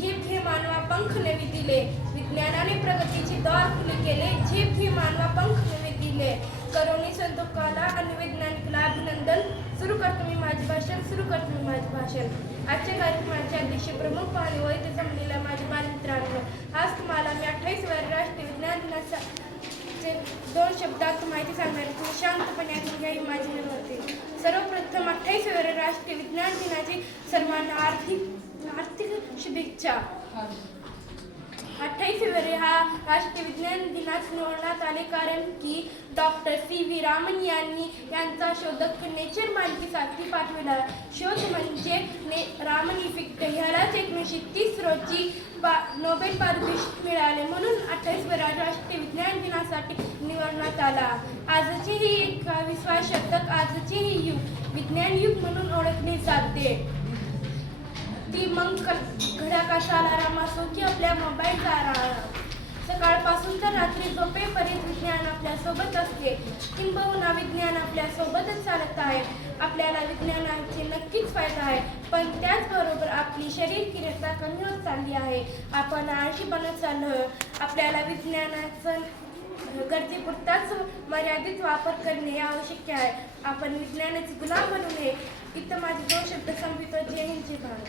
झेप हे मानवा पंख नवे दिले, विज्ञानाने प्रगतीचे द्वार खुले केले. झेप हे मानवा पंख नवे दिले, करुणी संतोषाला आणि वैज्ञानिकला अभिनंदन. सुरू करतो मी माझे भाषण. आजच्या कार्यक्रमाचे अध्यक्ष प्रमुख पाहुणे व इथे जमलेल्या माझ्या बालमित्रांनो, आज तुम्हाला मी 28व्या राष्ट्रीय विज्ञान दिनाचे 2 शब्दात माहिती सांगणार आहे. तुम्ही शांतपणे ऐकून घ्या, ही माझी विनंती. सर्वप्रथम 28व्या राष्ट्रीय विज्ञान दिनाची सर्वांना आर्थिक शुभेच्छा. 28 फेब्रुवारी हा राष्ट्रीय विज्ञान दिनाच निवडण्यात आले कारण की डॉक्टर C.V. रामन यांनी यांचा शोधक नेचर मालिकेसाठी पाठवला. शोध म्हणजे रामन इफेक्ट. ह्यालाच 1930 रोजी नोबेल पारितोषिक मिळाले, म्हणून 28व्या राष्ट्रीय विज्ञान दिनासाठी निवडण्यात आला. आजचे ही 21वा शतक, आजचे ही युग विज्ञान युग म्हणून ओळखले जाते. ती मग घड्या कशाला अलार्म असो की आपल्या मोबाईलचा अलार्म. सकाळपासून तर रात्री झोपेपर्यंत विज्ञान आपल्या सोबत असते. किंबहुना विज्ञान आपल्या सोबतच चालत आहे. आपल्याला विज्ञानाचे नक्कीच फायदा आहे, पण त्याचबरोबर आपली शरीर क्रिया कमी होत चालली आहे. आपण आळशी बनत चाललो. आपल्याला विज्ञानाचं गरजेपुरताच मर्यादित वापर करणे आवश्यक आहे. आपण विज्ञानाचे गुलाम बनू नये. इथं माझे 2 शब्द संपवितो. जय हिंद, जय भारत.